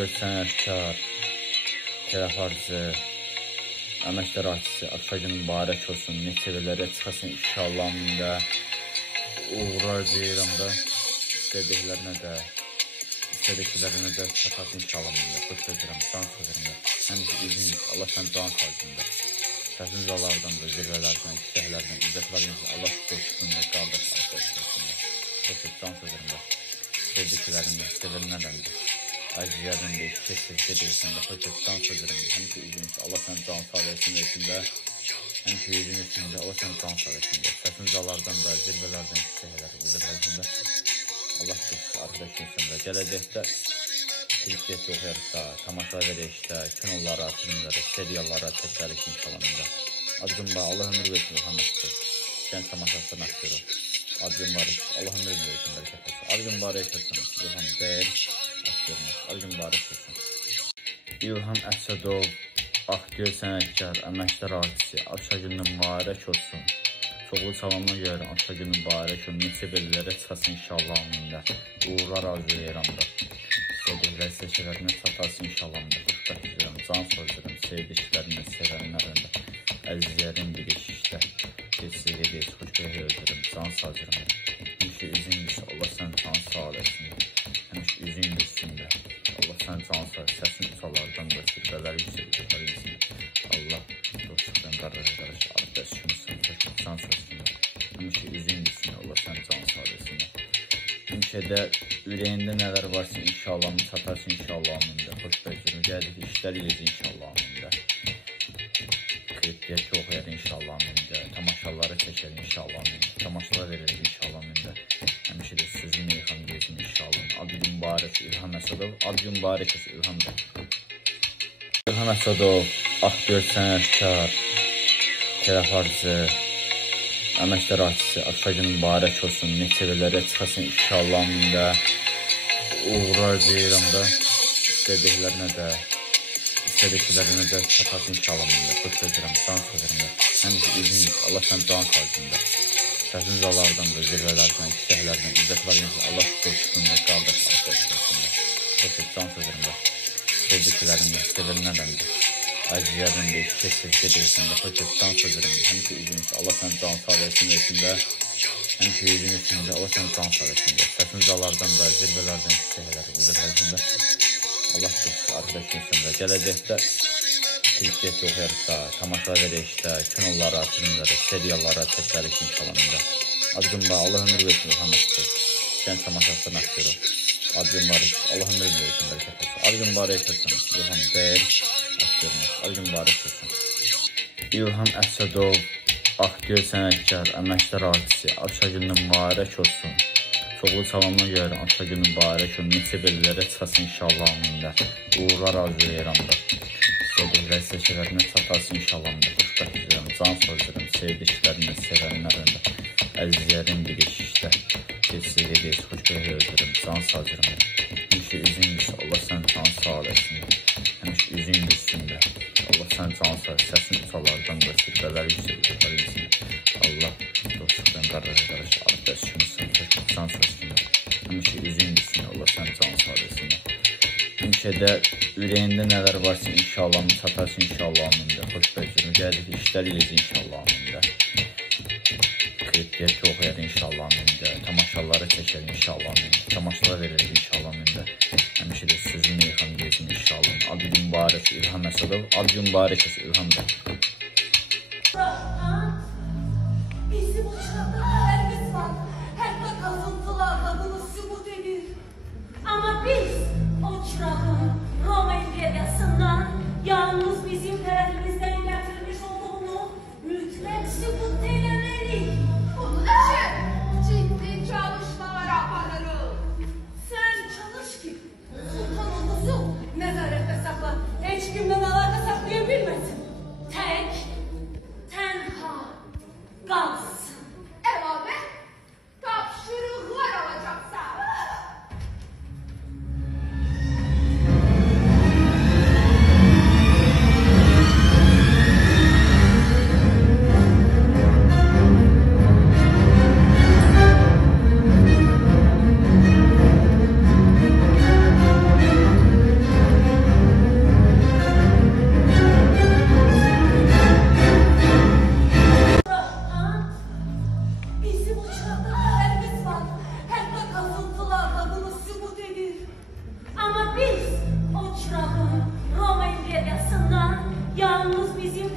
aktyor, sənətkar, telefarcı, əməkdar artisti, Aşağın mübarək olsun, neçə verlərə çıxasın inşallahında, uğurlar deyirəm də, istədiklərinə də, istədiklərinə də çatasın inşallahında, xoş edirəm, can sözürümdə, həmişə üzünüz, Allah sən can sözürümdə, səsiniz alardan da, zirvələrdən, işləklərdən, izzətlərin Allah dostunda, qardaş arkadaşlarında, xoş et, can sözürümdə, sevdiklərində, sevəlinlərdən də, əzizlərdən də, keçsiz gedirsən də, xoş et, can sözürümdə, həmişə üzünüz, Allah sən can sağlayasın içində, həmişə yüzün içində, Allah sən can sağlayasında, səsiniz alardan da, zirvələrdən, işləklərdən, izzətlərində, Allah dostunda, arkadaşlarında, gələcəkdə, klipget oxuyarsa, tamaşa verəkdə, kinollara, filmlərə, seriallara çəkərik inşallah. Adım var, Allah ömür versin, Muhammeddir. Gənc tamaşasından aktörü. Adım var, Allah ömür versin, bərəkət olsun. Adım var, İlham Bəyər, aktörümüz. Adım var, İlham Əsədov, aktör, sənətkar, əməkdar artisti, Aşağın mübarək olsun. Çoxlu salamına görə, Aşağın mübarək olsun. Neçə bellərə çıxasın inşallah. Uğurlar arzu edirəm. Sevdikləri seçkilərinə çatasın inşallahında, xoşbəxt edirəm, can sözürəm, sevdiklərinə, sevənlərində, əzizlərin birikişdə, keçsiz edək, xoşbəxt edirəm, can sözürəm, həmişə üzün bilsin, Allah sən can sağlayasın, həmişə üzün bilsin də, Allah sən can sağlayasın, səsin usalardan da, sirbələr yüksəkliklər insin, Allah dostluqdan qararı arkadaş kimisin, xoşbəxt can sözürəm, həmişə üzün bilsin, Allah sən can sağlayasın. Həmişə də ürəyində nələr varsa inşallah çatarsın inşallahında, xoşbəxtlərim, gəldik işlər eləyəcək inşallahında, kliplər oxuyar inşallahında, tamaşaları çəkər inşallahında, tamaşalar verilir inşallahında, həmişə də sizin İlham gezin inşallahında, adı mübarək İlham Əsədov, adı mübarək İlham Bəyər. İlham Əsədov, aktyor, sənətkar, telefarcı, əməkdar artisti, Aşağın mübarək olsun, neçə verlərə çıxasın inşallahında, uğurlar deyirəm də, istədiklərinə də, istədiklərinə də çatasın inşallahında, xoş edirəm, can sözürümdə, həmişə üzünüz, Allah sən can sözürümdə, səsiniz alardan da, zirvələrdən, işləklərdən, izzətlərin Allah dostunda, qardaş arkadaşlarında, xoş et, can sözürümdə, sevdiklərində, sevəlinlərdən də, əzizlərdən də, keçsiz gedirsən də, xoş et, can sözürümdə, həmişə üzünüz, Allah sən can sağlayasın içində, həmişə yüzün içində, Allah sən can sağlayasında, səsiniz alardan da, zirvələrdən, işləklərdən, izzətlərində, Allah dostluq, arkadaşlarında, gələcəkdə, klipget oxuyarsa, tamaşa verəkdə, kinollara, filmlərə, seriallara çəkərik inşallahında. Adım var, Allah ömür versin, Muhammeddir. Gənc tamaşasından aktörü. Adım var, Allah ömür versin, bərəkət olsun. Adım var, İlham Bəyər, aktörümüz. Adım var, İlham Əsədov, aktyor, sənətkar, əməkdar artisti, Aşağın mübarək olsun. Çoxlu salamına görə, Aşağın mübarək olsun, neçə bellərə çıxasın inşallahında, uğurlar arzu edirəm də. Sevdikləri seçkilərinə çatasın inşallahında, xoşbəxt edirəm, can sözürəm, sevdiklərinə, sevənlərində, əzizlərin birikişdə, keçsiz edək, xoşbəxt edirəm, can sözürəm, həmişə üzün bilsin, Allah sən can sağlayasın, həmişə üzün bilsin də, Allah sən can sağlayasın, səsin usalardan da, sirbələr yüksəkliklər insin, Allah dostluqdan qararı arkadaş kimisin, xoşbəxt can sözürəm, həmişə üzün bilsin, Allah sən can sağlayasın. Həmişə də ürəyində nələr varsa inşallah çatarsın inşallahında, xoşbəxtlərim, gəldik işlər eləyəcək inşallahında, kliplər oxuyar inşallahında, tamaşaları çəkər inşallahında, tamaşalar verilir inşallahında, həmişə də sizin İlham gezin inşallahında, adı mübarək İlham Əsədov, adı mübarək İlham Bəyər. Bizim uçlarda haberimiz var, hətta qazıntılarla bunu sübut edir, amma biz o çırağın Roma İmperiyasından yalnız bizim tərəfimizdən gətirilmiş olduğunu mütləq sübut eləməliyik. Bunun için ciddi çalışmalar aparırıq. Sen çalış ki sultan oğlusu nezarette sakla, heç kimden alaka saklayabilmesin. Yalnız bizim